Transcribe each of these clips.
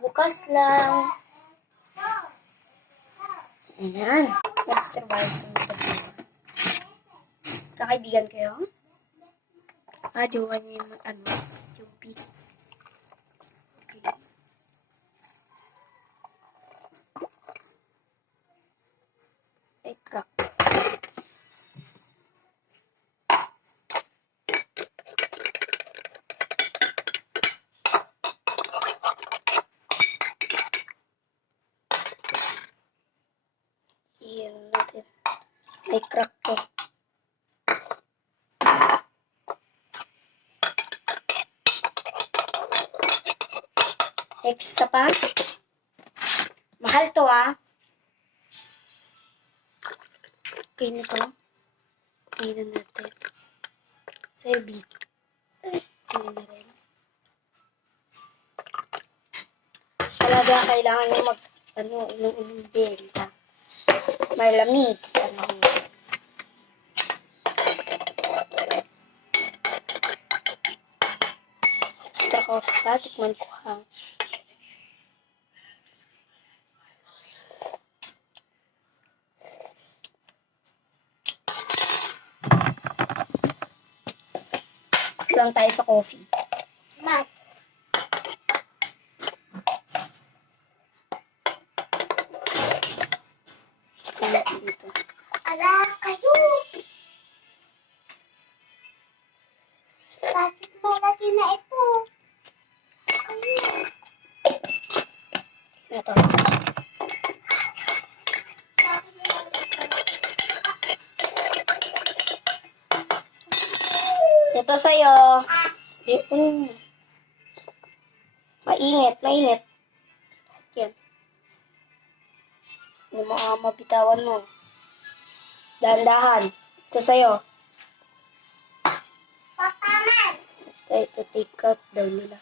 Bukas lang. Ayan. Nag-survive kami sa dalawa. Kakaibigan kayo? Jowa niya yung yung pig. Okay. Ay, crack. Iyan natin. May crack to. Isa pa. Mahal to Okay na to. Okay na natin. Sa'yo, big. Okay na rin. Talaga kailangan nyo inom din. Malamig. Extra coffee pa. Tikman ko lang tayo sa coffee. Mat. Dito. Ala, kayo! Bakit malaki na ito? Ito. Ito sa'yo. Mainit. Yan. Yung mga mabitawan mo. Dahan-dahan. Ito sa'yo. Papa, man! Ito take out daw nila.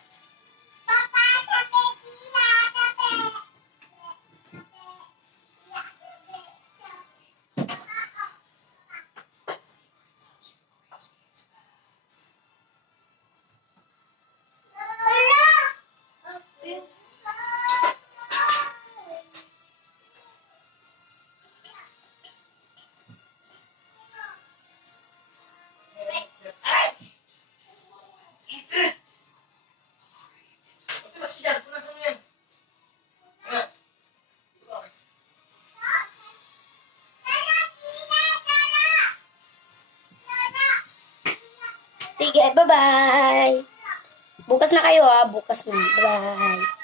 Papa, kape sila, kape! Sige, bye-bye. Bukas na kayo Bukas na. Bye-bye.